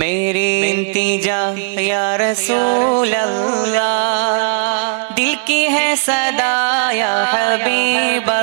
मेरी इंतजा या रसूल अल्लाह दिल की है सदा या हबीबा।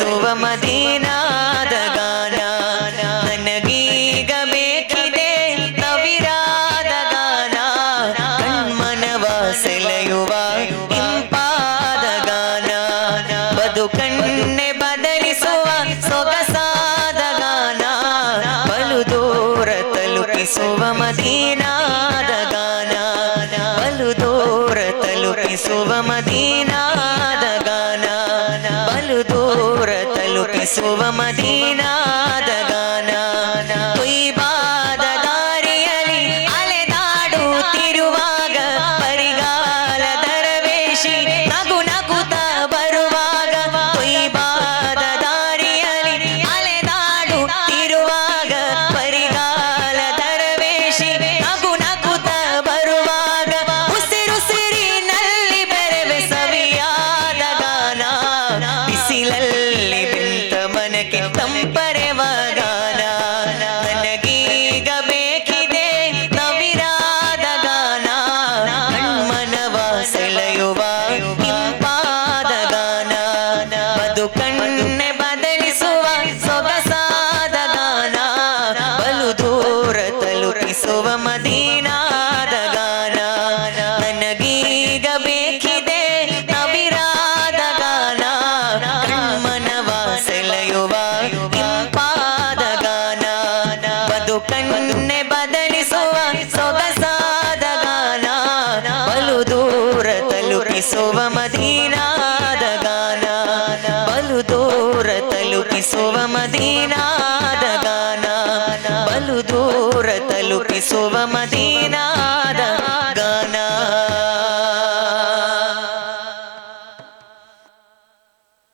Sova Madina యశోవ మదీనా